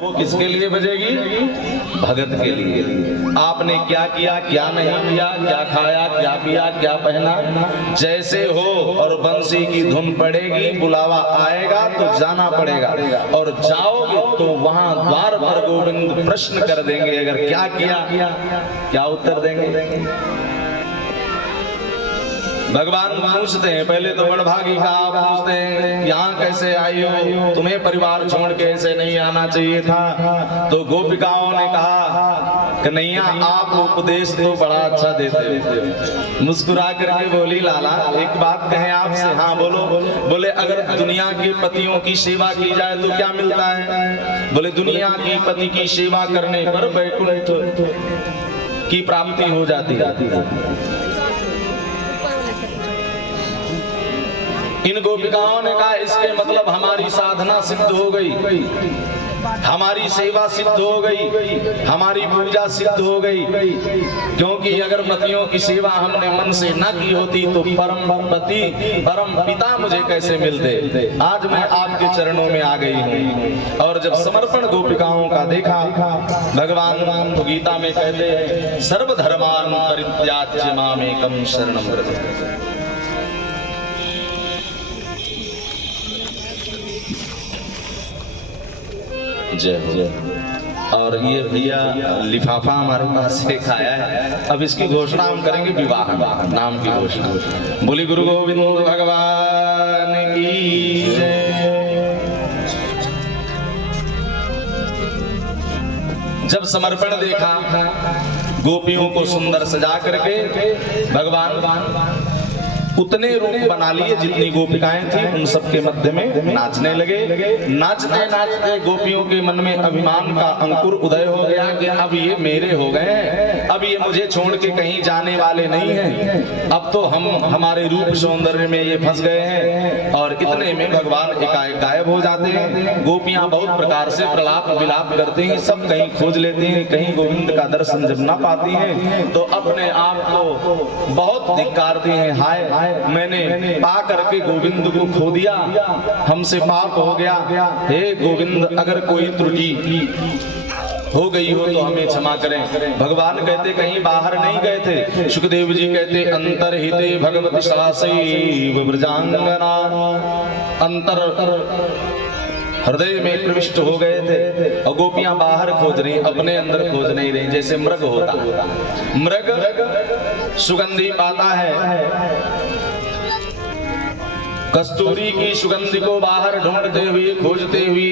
वो किसके लिए बजेगी? भगत के लिए। आपने क्या किया, क्या नहीं किया, क्या खाया, क्या पिया, क्या पहना, जैसे हो और बंसी की धुन पड़ेगी, बुलावा आएगा तो जाना पड़ेगा। और जाओगे तो वहां द्वार पर गोविंद प्रश्न कर देंगे, अगर क्या किया क्या उत्तर देंगे? भगवान पूछते हैं, पहले तो बड़भागी का आप पूछते हैं यहाँ कैसे आई हो, तुम्हें परिवार छोड़ के ऐसे नहीं आना चाहिए था। तो गोपिकाओं ने कहा कन्हैया आप उपदेश तो बड़ा अच्छा देते हो। मुस्कुरा करके बोली लाला एक बात कहें आपसे। हाँ बोलो। बोले अगर दुनिया के पतियों की सेवा की जाए तो क्या मिलता है? बोले दुनिया की पति की सेवा करने पर वैकुंठ की प्राप्ति हो जाती है। इन गोपिकाओं ने कहा इसके मतलब हमारी साधना सिद्ध हो गई, हमारी सेवा सिद्ध हो गई, हमारी पूजा सिद्ध हो गई। क्योंकि अगर पतियों की सेवा हमने मन से न की होती तो परम पति परम पिता मुझे कैसे मिलते। आज मैं आपके चरणों में आ गई हूँ। और जब समर्पण गोपिकाओं का देखा, भगवान तो गीता में कहते हैं सर्वधर्मान परित्याज्य मामेकं शरणं व्रज। जय हो। और ये भैया लिफाफा हमारे पास से खाया है, अब इसकी घोषणा हम करेंगे, विवाह नाम की घोषणा। बोली गुरु गोविंद भगवान की जय। जब समर्पण देखा, गोपियों को सुंदर सजा करके भगवान उतने रूप बना लिए जितनी गोपिकाएं थी, उन सबके मध्य में नाचने लगे। नाचते नाचते गोपियों के मन में अभिमान का अंकुर उदय हो गया कि अब ये मेरे हो गए हैं, अब ये मुझे छोड़ के कहीं जाने वाले नहीं हैं, अब तो हम हमारे रूप सौंदर्य में ये फंस गए हैं। और इतने में भगवान एकाएक गायब हो जाते हैं। गोपियां बहुत प्रकार से प्रलाप विलाप करती हैं, सब कहीं खोज लेती हैं, कहीं गोविंद का दर्शन जब ना पाती हैं तो अपने आप को बहुत धिक्कारती हैं। हाय मैंने पा करके गोविंद को खो दिया, हमसे पाप हो गया। हे गोविंद अगर कोई त्रुटि हो गई हो तो हमें क्षमा करें। भगवान कहते कहीं बाहर नहीं गए थे। सुखदेव जी कहते अंतर्हिते भगवती सासैव ब्रजांगना, अंतर हृदय में प्रविष्ट हो गए थे। और गोपियां बाहर खोज रही, अपने अंदर खोज नहीं रही। जैसे मृग होता, मृग सुगंधी पाता है, कस्तूरी की सुगंध को बाहर ढूंढते हुए खोजते हुए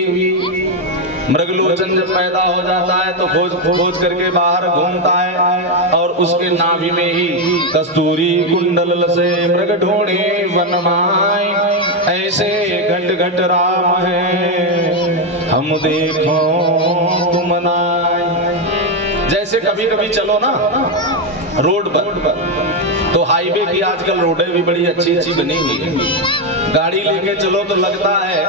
मृगलोचन जब पैदा हो जाता है तो खोज करके बाहर घूमता है। और उसके नाभि में ही कस्तूरी कुंडल से मृग ढूंढे वनमाय, ऐसे घट घट राम है हम देखो तुम नाय। जैसे कभी कभी चलो ना रोड पर, तो हाईवे की आजकल रोडें भी बड़ी अच्छी अच्छी बनी हुई है। गाड़ी लेके चलो तो लगता है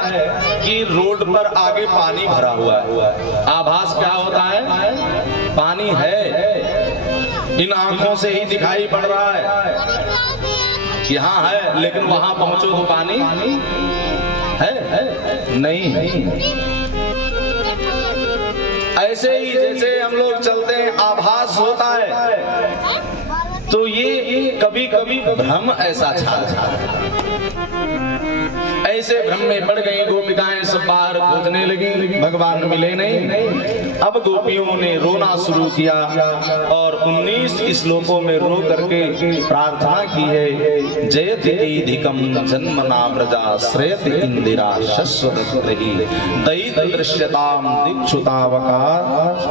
कि रोड पर आगे पानी भरा हुआ है। आभास क्या होता है? पानी है, इन आंखों से ही दिखाई पड़ रहा है यहाँ है, लेकिन वहां पहुंचो तो पानी है नहीं है। ऐसे ही जैसे हम लोग चलते हैं आभास होता है, तो ये कभी कभी भ्रम ऐसा छा ऐसे भ्रम में पड़ गई गोपिकाएं, सब बाहर खोजने लगी, भगवान मिले नहीं। अब गोपियों ने रोना शुरू किया और 19 श्लोकों में रो करके प्रार्थना की है। जयति ईधिकम जन्मना व्रजा श्रेयति इंदिरा शश्वतग्रही दयित दृश्यताम दीक्षुतावका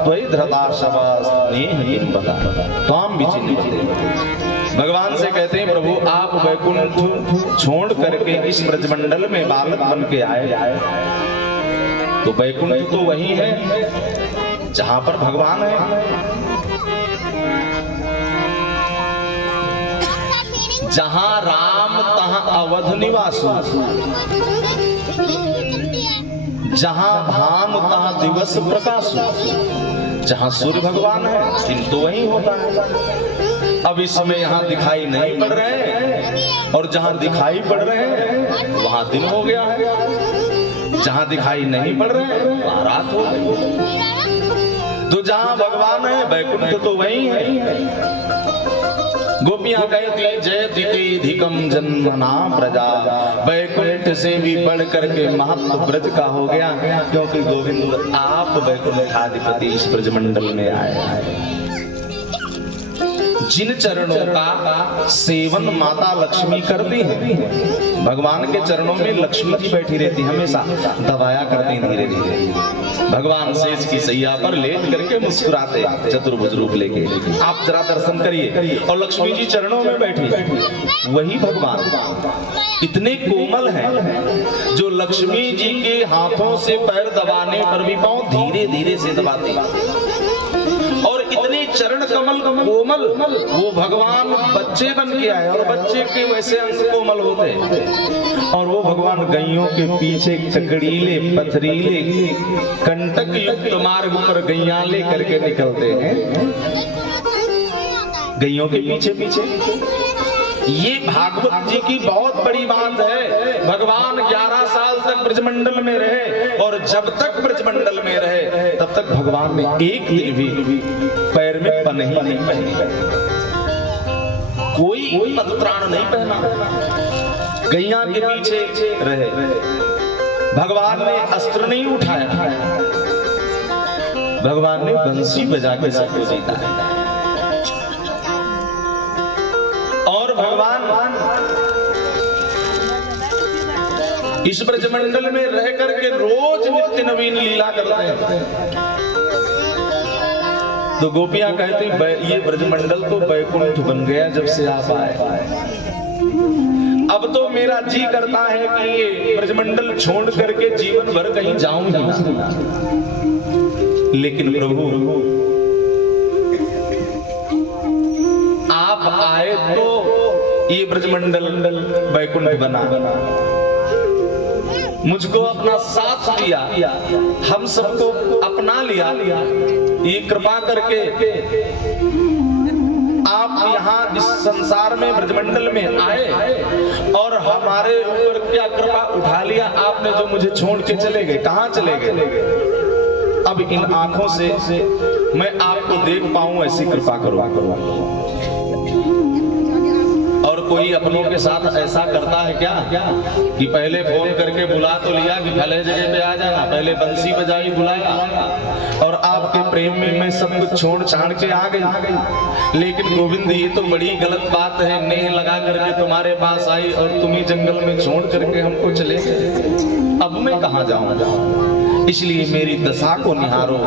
त्वयिधृता शवा स्नेह किंबका त्वाम विचिन्वते। भगवान से कहते हैं प्रभु आप वैकुंठ छोड़ करके इस ब्रजमंडल में बालक बन के आए, तो वैकुंठ तो वही है जहां पर भगवान है। जहां राम तहां अवध निवासु, जहां भान तहां दिवस प्रकाशु। जहां सूर्य भगवान है दिन तो वही होता है। अब इस समय यहाँ दिखाई नहीं पड़ रहे हैं, और जहाँ दिखाई पड़ रहे हैं वहाँ दिन हो गया है। जहां दिखाई नहीं पड़ रहे वहां रात हो गई। तो जहां भगवान है वैकुंठ तो वही है। गोपियां कहती जयति अधिकम जन्मना प्रजा, वैकुंठ से भी बढ़ करके महत्व ब्रज का हो गया, क्योंकि गोविंद आप वैकुंठाधिपति इस ब्रजमंडल में आए। जिन चरणों का सेवन माता लक्ष्मी करती है, भगवान के चरणों में लक्ष्मी जी बैठी रहती हमेशा, दबाया करती धीरे धीरे। भगवान शेष की सैया पर लेट करके मुस्कुराते चतुर्भुज रूप लेके। आप जरा दर्शन करिए, और लक्ष्मी जी चरणों में बैठी, वही भगवान इतने कोमल हैं जो लक्ष्मी जी के हाथों से पैर दबाने पर भी पांव धीरे धीरे से दबाते, और इतने चरण कमल कोमल, वो भगवान बच्चे बन के आए, और बच्चे के वैसे अंग कोमल होते, और वो भगवान गैयों के पीछे चकड़ीले पथरीले कंटक युक्त मार्ग पर गैया ले करके निकलते हैं, गैयों के पीछे पीछे। ये भागवत जी की बहुत बड़ी बात है। भगवान 11 साल तक ब्रजमंडल में रहे, और जब तक ब्रजमंडल में रहे तब तक भगवान ने एक दिन भी पैर में पनही नहीं पहनी, कोई पदत्राण नहीं पहना, गैया के पीछे रहे। भगवान ने अस्त्र नहीं उठाया, भगवान ने बंसी बजा के सबको जीता है। और भगवान इस ब्रजमंडल में रह करके रोज नित्य नवीन लीला करते हैं। तो गोपियां कहती ये ब्रजमंडल तो वैकुंठ बन गया जब से आप आए। अब तो मेरा जी करता है कि ये ब्रजमंडल छोड़ करके जीवन भर कहीं जाऊं ही ना। लेकिन प्रभु आप आए तो ये ब्रजमंडल वैकुंठ बना, मुझको अपना साथ दिया, हम सबको अपना लिया। ये कृपा करके आप यहाँ इस संसार में ब्रजमंडल में आए, और हमारे ऊपर क्या कृपा उठा लिया आपने, जो मुझे छोड़ के चले गए। कहाँ चले गए? अब इन आंखों से मैं आपको देख पाऊं, ऐसी कृपा करो। और कोई अपनों के साथ ऐसा करता है क्या कि पहले फोन करके बुला तो लिया कि भले जगह पे आ जाना, पहले बंसी बजाई बुलाया, और आपके प्रेम में मैं सब कुछ छोड़ छाड़ के आ गई। लेकिन गोविंद ये तो बड़ी गलत बात है, नेह लगा करके तुम्हारे पास आई और तुम्ही जंगल में छोड़ करके हमको चले गए। अब मैं कहाँ जाऊं? इसलिए मेरी दशा को निहारो,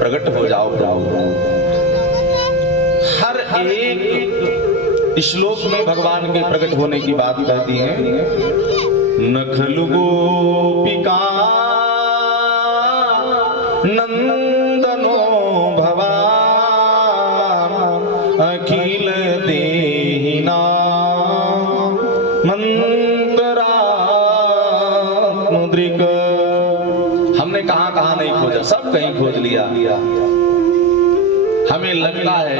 प्रकट हो जाओ। हर एक श्लोक में भगवान के प्रकट होने की बात कहती है। नखलु गोपिका नंदनो भवान अखिल देहिना मंतरात्मद्रिक। हमने कहाँ नहीं खोजा, सब कहीं खोज लिया। हमें लगता है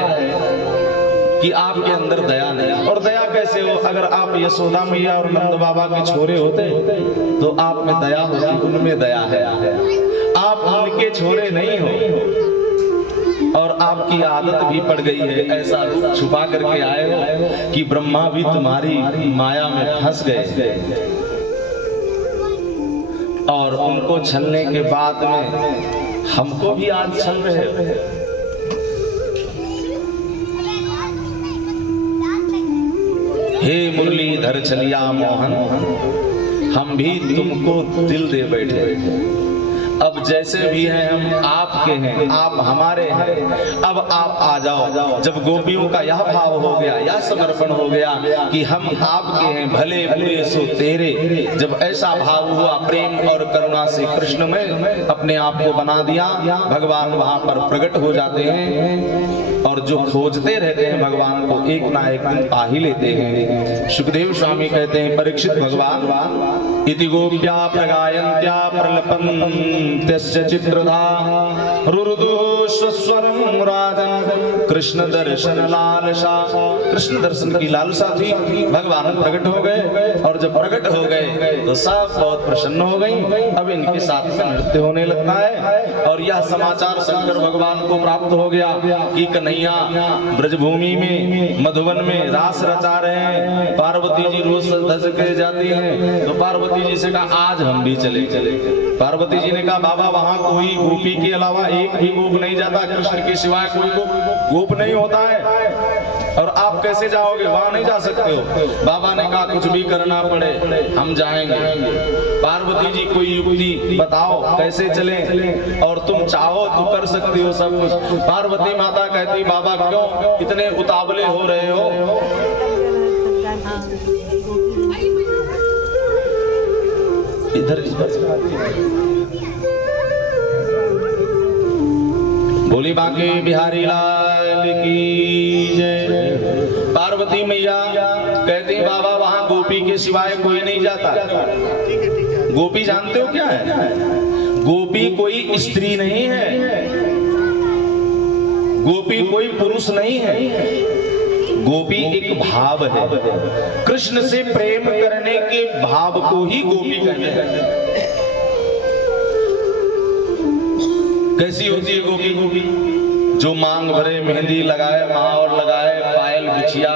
कि आपके अंदर दया नहीं, और दया कैसे हो? अगर आप यशोदा मैया और नंद बाबा के छोरे होते तो आप में दया होती, उनमें दया है। आप उनके छोरे नहीं हो, और आपकी आदत भी पड़ गई है, ऐसा रूप छुपा करके आए हो कि ब्रह्मा भी तुम्हारी माया में फंस गए, और उनको छलने के बाद में हमको भी आज छल रहे हो। हे मुरलीधर छलिया मोहन, हम भी तुमको दिल दे बैठे। अब जैसे भी हैं हम आपके हैं, आप हमारे हैं। अब आप आ जाओ। जब गोपियों का यह भाव हो गया, यह समर्पण हो गया कि हम आपके हैं, भले बुरे सो तेरे, जब ऐसा भाव हुआ प्रेम और करुणा से कृष्ण में अपने आप को बना दिया, भगवान वहां पर प्रकट हो जाते हैं, और जो खोजते रहते हैं भगवान को एक ना एक दिन पा ही लेते हैं। सुखदेव स्वामी कहते हैं, परीक्षित भगवान इति गोप्या प्रगायन्त्या प्रलपन्त्यस्य चित्रधा रुरुदु स्वस्वरं राजन् कृष्ण दर्शन लालसा। कृष्ण दर्शन की लालसा थी, भगवान प्रकट हो गए और जब प्रकट हो गए तो सब बहुत प्रसन्न हो गई। अब इनके साथ में नृत्य होने लगता है और यह समाचार शंकर भगवान को प्राप्त हो गया कि कन्हैया ब्रजभूमि में मधुवन में रास रचा रहे हैं। पार्वती जी रोज धस के जाती हैं तो पार्वती जी से कहा आज हम भी चले। पार्वती जी ने कहा बाबा वहां कोई गोपी के अलावा एक भी गोप नहीं जाता, कृष्ण के सिवाय कोई गोप नहीं होता है और आप कैसे जाओगे, वहां नहीं जा सकते हो। बाबा ने कहा कुछ भी करना पड़े हम जाएंगे। पार्वती जी कोई युक्ति बताओ कैसे चले और तुम चाहो तो कर सकती हो सब कुछ। पार्वती माता कहती बाबा क्यों इतने उतावले हो रहे हो। इधर इस बोली बांके बिहारी लाल की जय। पार्वती मैया कहती बाबा वहां गोपी के सिवाय कोई नहीं जाता। गोपी जानते हो क्या है? गोपी कोई स्त्री नहीं है, गोपी कोई पुरुष नहीं है, गोपी एक भाव है। कृष्ण से प्रेम करने के भाव को ही गोपी कहते हैं। कैसी होती है गोपी? जो मांग भरे मेहंदी लगाए, महावर लगाए, पायल बिछिया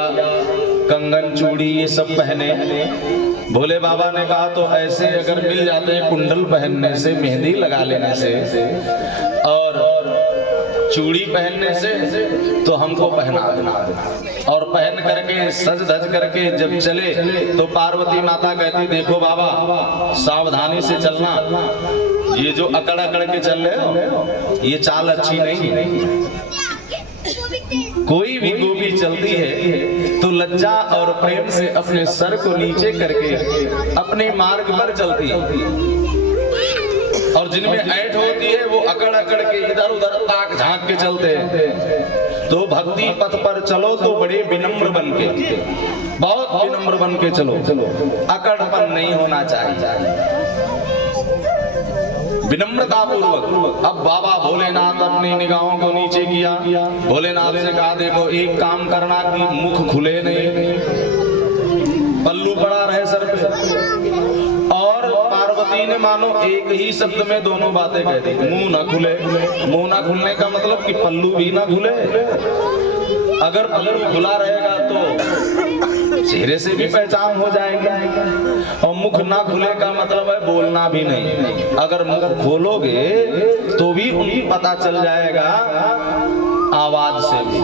कंगन चूड़ी ये सब पहने। भोले बाबा ने कहा तो ऐसे अगर मिल जाते हैं कुंडल पहनने से, मेहंदी लगा लेने से और चूड़ी पहनने से तो हमको पहना देना। और पहन करके सज धज करके जब चले तो पार्वती माता कहती देखो बाबा सावधानी से चलना, ये जो अकड़ अकड़ के चल रहे हो ये चाल अच्छी नहीं है। कोई भी गोपी चलती है तो लज्जा और प्रेम से अपने सर को नीचे करके अपने मार्ग पर चलती है और जिनमें ऐंठ होती है वो अकड़ अकड़ के इधर उधर ताक झांक के चलते हैं। तो भक्ति पथ पर चलो तो बड़े विनम्र बन के, बहुत विनम्र बन के चलो, अकड़पन नहीं होना चाहिए, विनम्रता पूर्वक। अब बाबा भोलेनाथ अपनी निगाहों को नीचे किया। भोलेनाथ ने कहा देखो एक काम करना कि मुख खुले नहीं, पल्लू पड़ा रहे सर पे। और पार्वती ने मानो एक ही शब्द में दोनों बातें कह दी, मुंह ना खुले। मुंह ना खुलने का मतलब कि पल्लू भी ना खुले। अगर पल्लू खुला रहेगा तो चेहरे से भी पहचान हो जाएगी और मुख ना खुले का मतलब है बोलना भी नहीं। अगर मुख खोलोगे तो भी उन्हें पता चल जाएगा आवाज से भी।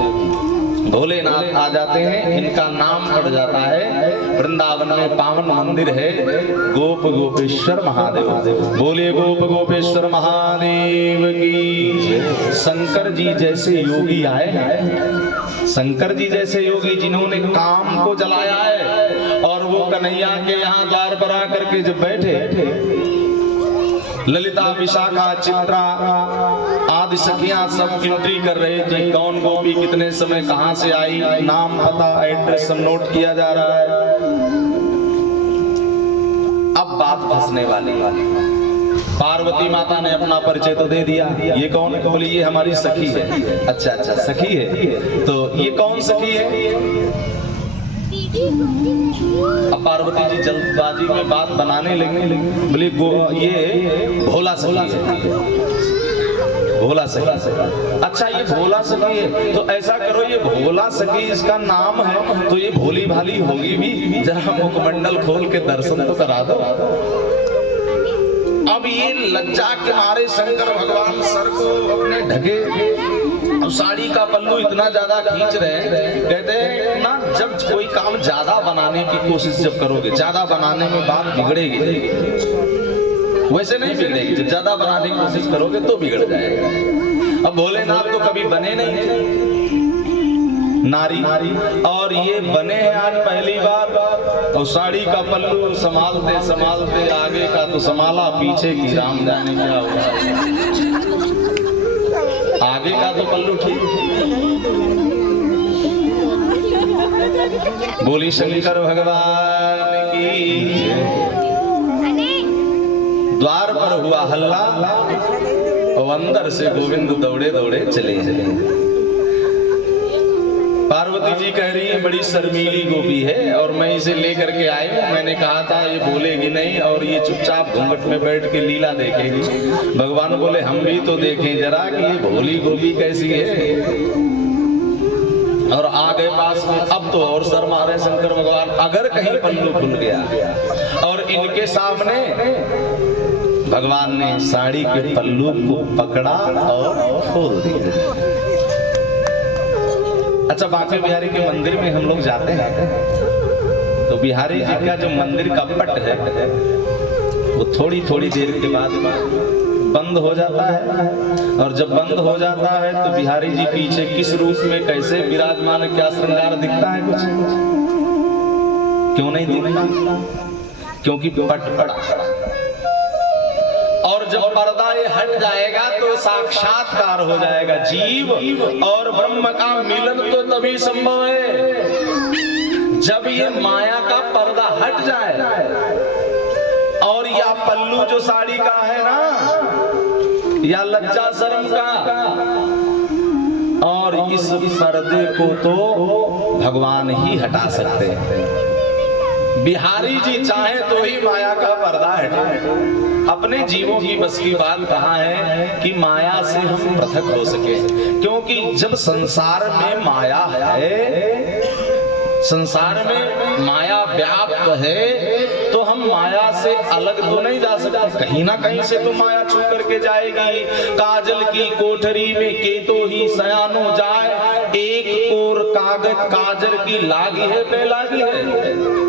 भोलेनाथ आ जाते हैं, इनका नाम पड़ जाता है। वृंदावन में पावन मंदिर है गोप गोपेश्वर महादेव। बोले गोप गोपेश्वर महादेव की। शंकर जी जैसे योगी आए हैं, शंकर जी जैसे योगी जिन्होंने काम को जलाया है और वो कन्हैया के यहाँ द्वार पर आकर के जब बैठे, ललिता विशाखा चित्रा आदि सखियां सब एंट्री कर रहे थे, कौन गोपी कितने समय कहां से आई, नाम पता एड्रेस सब नोट किया जा रहा है। अब बात फंसने वाली। पार्वती माता ने अपना परिचय तो दे दिया, ये कौन है? बोली ये हमारी सखी है। अच्छा अच्छा सखी है, तो ये कौन सखी है? अब पार्वती जी जल्दबाजी में बात बनाने लगी, बोली ये भोला सखी है। भोला सखी, अच्छा ये भोला सखी है तो ऐसा करो ये भोला सखी इसका नाम है तो ये भोली भाली होगी भी, जरा मुखमंडल खोल के दर्शन तो करा दो। अब ये लज्जा के मारे शंकर भगवान सर को अपने ढके, अब साड़ी का पल्लू इतना ज्यादा खींच रहे हैं। कहते हैं ना जब कोई काम ज्यादा बनाने की कोशिश जब करोगे, ज्यादा बनाने में बात बिगड़ेगी, वैसे नहीं बिगड़ेगी। जब ज्यादा बनाने की कोशिश करोगे तो बिगड़ जाएगा। अब भोलेनाथ तो कभी बने नहीं थे नारी, और ये बने हैं आज पहली बार। और साड़ी का पल्लू संभालते संभालते आगे का तो संभाला, पीछे की राम जाने क्या हुआ। आगे का तो पल्लू ठीक। बोली शंकर भगवान की। द्वार पर हुआ हल्ला और अंदर से गोविंद दौड़े दौड़े चले गए। पार्वती जी कह रही है बड़ी शर्मीली गोपी है और मैं इसे लेकर के आई हूँ, मैंने कहा था ये बोलेगी नहीं और ये चुपचाप घूंघट में बैठ के लीला देखेगी। भगवान बोले हम भी तो देखें जरा कि ये भोली गोपी कैसी है। और आ गए पास में, अब तो और शर्मा रहे शंकर भगवान, अगर कहीं पल्लू खुल गया और इनके सामने भगवान ने साड़ी के पल्लू को पकड़ा और खोल दिया। अच्छा, बांके बिहारी के मंदिर में हम लोग जाते हैं तो बिहारी जी का जो मंदिर का पट है वो थोड़ी थोड़ी देर के बाद बंद हो जाता है, और जब बंद हो जाता है तो बिहारी जी पीछे किस रूप में कैसे विराजमान, क्या श्रृंगार दिखता है? कुछ क्यों नहीं दिखता? क्योंकि पट पड़ा। और जब पर्दा ये हट जाएगा तो साक्षात्कार हो जाएगा। जीव और ब्रह्म का मिलन तो तभी संभव है जब ये माया का पर्दा हट जाए। और या पल्लू जो साड़ी का है ना, या लज्जा शर्म का, और इस पर्दे को तो भगवान ही हटा सकते हैं। बिहारी जी चाहे तो ही माया का पर्दा हटे। अपने जीवों की बस की बात कहाँ है कि माया से हम पृथक हो सके, क्योंकि जब संसार में माया है, संसार में माया व्याप्त है, तो हम माया से अलग तो नहीं जा सकते। कहीं ना कहीं से तो माया छू करके जाएगी। काजल की कोठरी में केतो ही सयानो जाए, एक और कागज काजल की लागी है बेलागी है।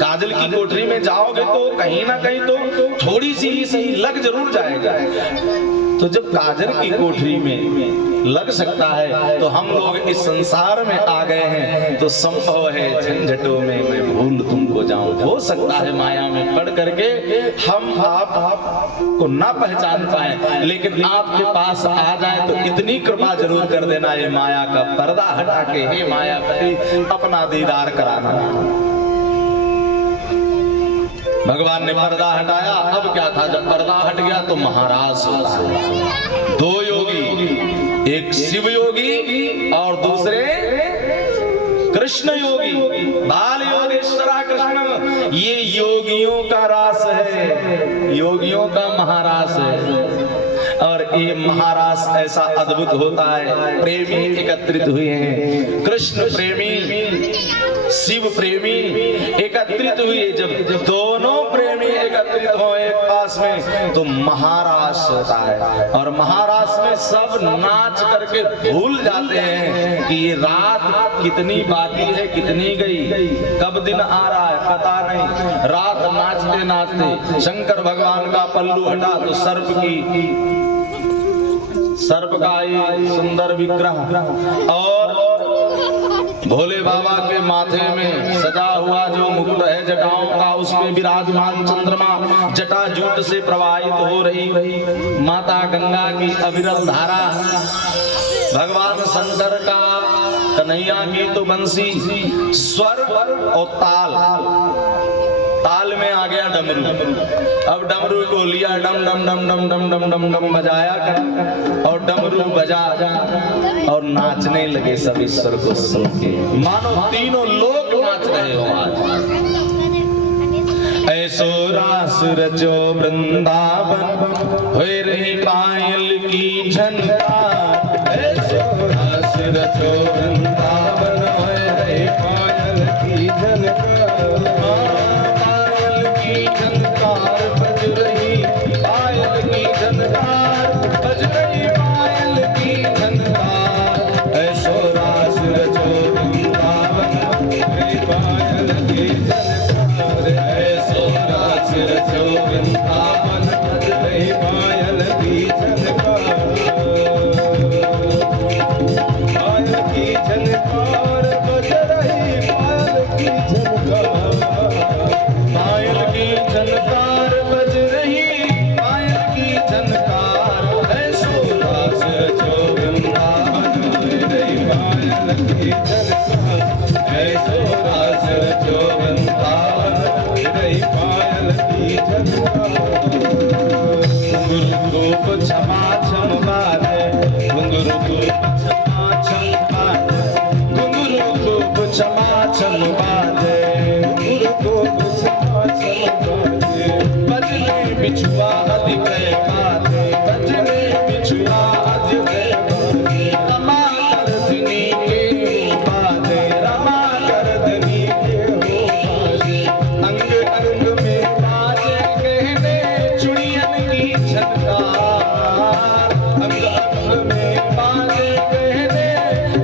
काजल की कोठरी में जाओगे तो कहीं ना कहीं तो थोड़ी सी ही सही लग जरूर जाएगा। तो जब काजल की कोठरी में लग सकता है तो हम लोग इस संसार में आ गए हैं, तो संभव है झंझटों में मैं भूल तुमको जाऊं। हो सकता है माया में पड़ करके हम आप को ना पहचान पाए, लेकिन आपके पास आ जाए तो इतनी कृपा जरूर कर देना, ये माया का पर्दा हटा के हे मायापति अपना दीदार कराना। भगवान ने पर्दा हटाया। अब क्या था, जब पर्दा हट गया तो महाराज होता है। दो योगी, एक शिव योगी और दूसरे कृष्ण योगी, बाल योगेश्वरा कृष्ण। ये योगियों का रास है, योगियों का महारास है। और ये महारास ऐसा अद्भुत होता है। प्रेमी एकत्रित हुए हैं, कृष्ण प्रेमी शिव प्रेमी एकत्रित हुए। जब दोनों प्रेमी एकत्रित हो एक पास में तो महारास होता है। और महारास में सब नाच करके भूल जाते हैं कि ये रात कितनी बाकी है, कितनी गई, कब दिन आ रहा है पता नहीं। रात नाचते नाचते शंकर भगवान का पल्लू हटा तो सर्प का ये सुंदर विग्रह, और भोले बाबा के माथे में सजा हुआ जो मुकुट है जटाओं का, उसमें विराजमान चंद्रमा जटा जूट से प्रवाहित हो रही माता गंगा की अविरल धारा, भगवान शंकर का कन्हैया की तो बंसी, स्वर और ताल में आ गया डमरू। अब डमरू को लिया, डम डम डम डम डम डम डम डम बजाया कर, और डमरू बजा और नाचने लगे सब ईश्वर को सुन के, मानो तीनों लोग नाच रहे हो आज। ऐसो रास रचो वृंदावन होए रही पायल की झनकार, ऐसो रास रचो वृंदावन होए रही पायल की झनकार, झनकार बज रही पायल की झनकार, बज रही पायल की झनकार, ऐसो रास रचो वृंदावन होए पायल की झनकार, ऐसो रास रचो वृंदावन बज रही पायल की झनकार, पायल की झनकार बज रही पायल की झनकार, पायल की झनकार बज रही पायल की झनकार, ऐसो छम बाजे, घुंघरू खूब छमा छम बाजे, घुंघरू खूब छमा छम बाजे, घुंघरू खूब छमा छम बाजे, बजने बिछुआ अधिक बाजे, बजने बिछुआ अधिक बाजे, रमा करधनी के हो बाजे, रमा करधनी के हो बाजे, अंग अंग में बाजे कहने चुड़ियन की झनकार, अंग अंग में बाजे कहने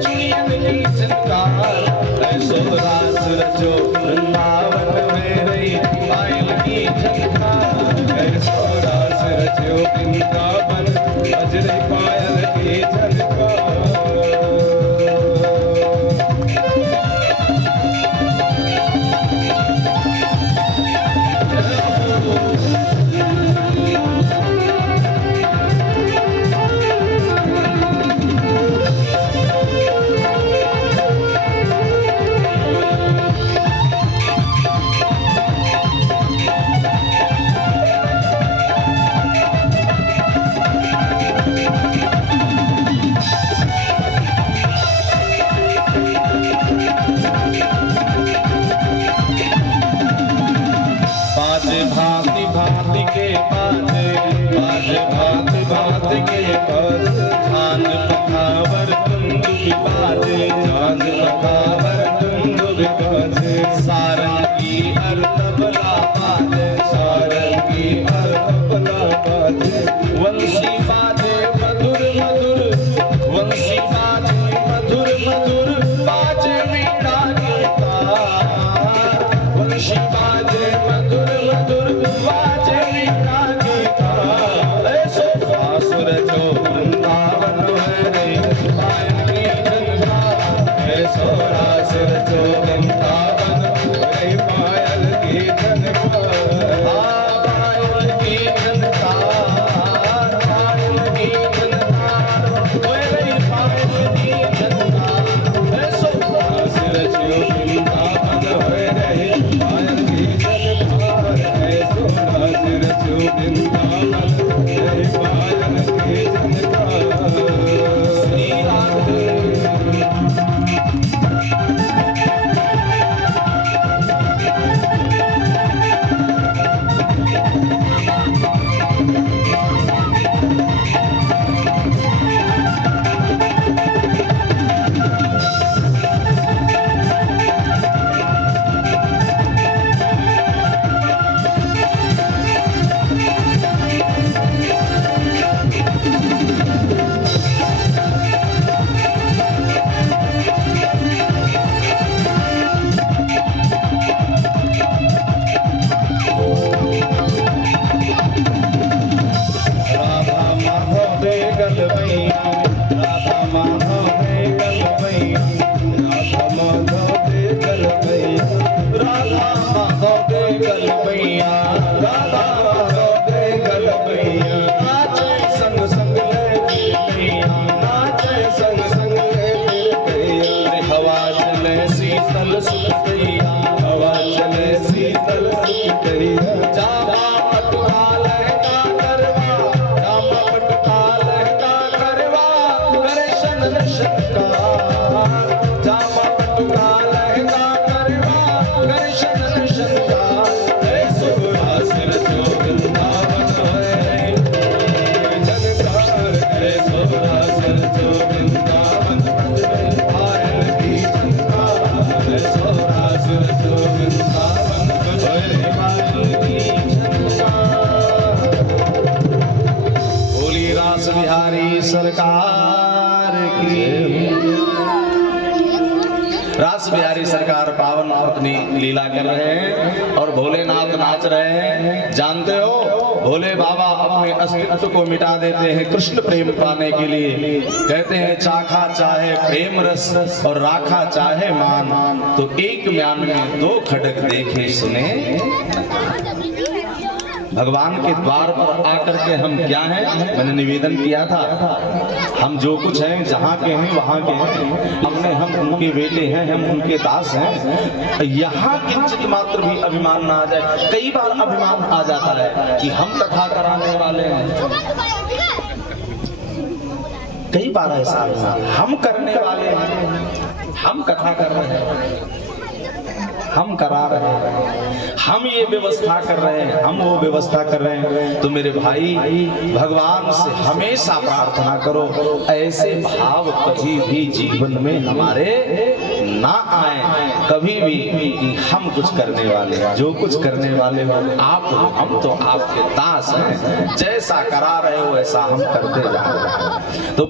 चुड़ियन की झनकार, ऐसो रास रचो वृंदावन में रही पायल की झनकार, ऐसो रास रचो वृंदावन बजरे पायल की झनकार। बाजे भांति भांति के बाजे, बाजे भांति भांति के बाजे, झांझ पखावर तुंग भी बाजे, झांझ पखावर तुंग भी बाजे, सारंगी और तबला बाजे, सारंगी और तबला बाजे, वंशी बाजे मधुर मधुर, वंशी बाजे मधुर मधुर, बाजे वीणा के तार, वंशी बाजे मधुर मधुर, बाजे वीणा के तार, ऐसो रास रचो वृंदावन में रही पायल की झनकार, ऐसो रास रचो वृंदावन में रही पायल की झनकार, पायल की झनकार, पायल की झनकार, रही पायल की झनकार, ऐसो रास रचो वृंदावन में रही पायल की झनकार, ऐसो रास रचो वृंदावन में रही पायल की झनकार। श्री राधे राधा माधव दे गलबैया, राधा माधव दे गलबैया, राधा माधव दे गलबैया, राधा माधव दे गलबैया, राधा माधव दे गलबैया, नाचे संग संग ले गैया, नाचे संग संग ले गैया, हवा चले शीतल सुख गैया, हवा चले शीतल सुख गैया, जावा पटुआ लहका करवा, जामा पटुआ लहका करवा, करे शन शनकार, जामा पटुआ लहका करवा, करे शन शनकार, ऐसो रास रचो वृंदावन में झनकार, ऐसो रास रचो वृंदावन में पायल की झनकार, ऐसो रास रचो वृंदावन में पायल की झनकार। बोली रास बिहारी सरकार की। रास बिहारी सरकार पावन अपनी लीला कर रहे हैं और भोलेनाथ नाच रहे हैं। जानते हो भोले बाबा अपने अस्तित्व को मिटा देते हैं कृष्ण प्रेम पाने के लिए। कहते हैं चाखा चाहे प्रेम रस और राखा चाहे मान, तो एक म्यान में दो खड़क देखे सुने। भगवान के द्वार पर आकर के हम क्या हैं, मैंने निवेदन किया था, हम जो कुछ हैं जहाँ के हैं वहाँ के हैं, हम उनके बेटे हैं, हम उनके दास हैं। यहाँ किंचित मात्र भी अभिमान ना आ जाए। कई बार अभिमान आ जाता है कि हम कथा कराने वाले हैं। कई बार ऐसा हुआ, हम करने वाले हैं, हम कथा कर रहे हैं, हम करा रहे हैं, हम ये व्यवस्था कर रहे हैं, हम वो व्यवस्था कर रहे हैं। तो मेरे भाई, भगवान से हमेशा प्रार्थना करो ऐसे भाव कभी भी जीवन में हमारे ना आए, कभी भी कि हम कुछ करने वाले हैं। जो कुछ करने वाले हो आप हो, हम तो आपके दास हैं, जैसा करा रहे हो ऐसा हम करते जा रहे हैं। तो